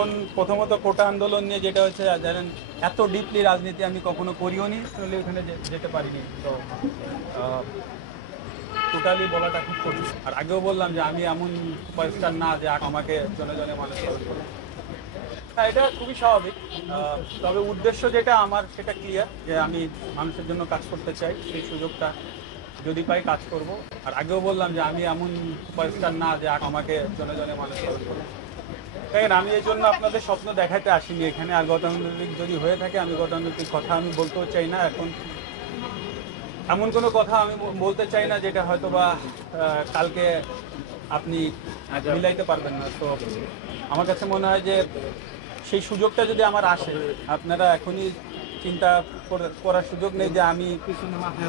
তখন প্রথমত কোটা আন্দোলন নিয়ে যেটা হচ্ছে জানেন, এত ডিপলি রাজনীতি আমি কখনো করিও নি আসলে ওখানে যেতে পারিনি। তো টোটালি বলাটা খুব কঠিন। আর আগেও বললাম যে আমি এমন পরিষ্কার না যে আমাকে জনে জনে মানুষ হ্যাঁ এটা খুবই স্বাভাবিক। তবে উদ্দেশ্য যেটা আমার, সেটা ক্লিয়ার যে আমি মানুষের জন্য কাজ করতে চাই, সেই সুযোগটা যদি পাই কাজ করব। আর আগেও বললাম যে আমি এমন পরিষ্কার না যে আমাকে জনে জনে মানুষ দেখেন আমি এই জন্য আপনাদের স্বপ্ন দেখাতে আসিনি এখানে। আর গতানুগতিক যদি হয়ে থাকে আমি গতানুগতিক কথা আমি বলতেও চাই না। এখন এমন কোনো কথা আমি বলতে চাই না যেটা হয়তো বা কালকে আপনি মিলাইতে পারবেন না। তো আমার কাছে মনে হয় যে সেই সুযোগটা যদি আমার আসে আপনারা এখনই চিন্তা করে- করার সুযোগ নেই যে আমি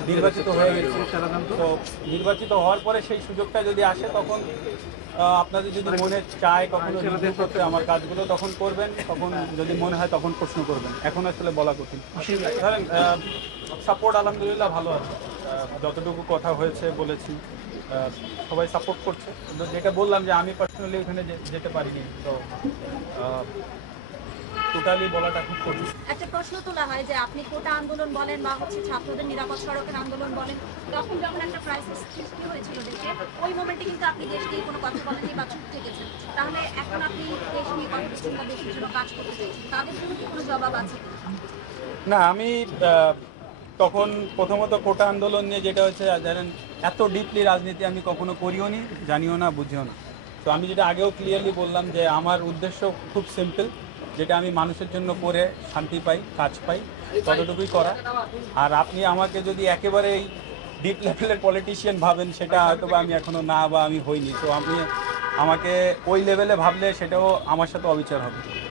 নির্বাচিত হয়ে গেছি। তো নির্বাচিত হওয়ার পরে সেই সুযোগটা যদি আসে তখন আপনাদের যদি মনে চায় কখনো করতে আমার কাজগুলো তখন করবেন, তখন যদি মনে হয় তখন প্রশ্ন করবেন। এখন আসলে বলা কঠিন। ধরেন সাপোর্ট আলহামদুলিল্লাহ ভালো আছে। যতটুকু কথা হয়েছে, বলেছি সবাই সাপোর্ট করছে। যেটা বললাম যে আমি পার্সোনালি ওখানে যেতে পারিনি। তো টোটালি বলাটা খুব কঠিন। একটা প্রশ্ন তোলা হয় যে আপনি কোটা আন্দোলন বলেন বা হচ্ছে ছাত্রদের নিরাপদ সড়কের আন্দোলন বলেন তখন যখন একটা ক্রাইসিস সৃষ্টি হয়েছিল দেশে ওই মোমেন্টে কিন্তু আপনি দেশ নিয়ে কোনো কথা বলেননি বা চুপ থেকেছেন। তাহলে এখন আপনি দেশ নিয়ে কথা বলছেন বা দেশের জন্য কাজ করতে চাইছেন তাদের জন্য কি কোনো জবাব আছে? না আমি তখন প্রথমত কোটা আন্দোলন নিয়ে যেটা হচ্ছে জানেন এত ডিপলি রাজনীতি আমি কখনো করিও নি জানিও না বুঝিও না। তো আমি যেটা আগেও ক্লিয়ারলি বললাম যে আমার উদ্দেশ্য খুব সিম্পল যেটা আমি মানুষের জন্য করে শান্তি পাই, কাজ পাই, ততটুকুই করা। আর আপনি আমাকে যদি একেবারে এই ডিপ লেভেলের পলিটিশিয়ান ভাবেন, সেটা হয়তো বা আমি এখনও না বা আমি হইনি। তো আপনি আমাকে ওই লেভেলে ভাবলে সেটাও আমার সাথে অবিচার হবে।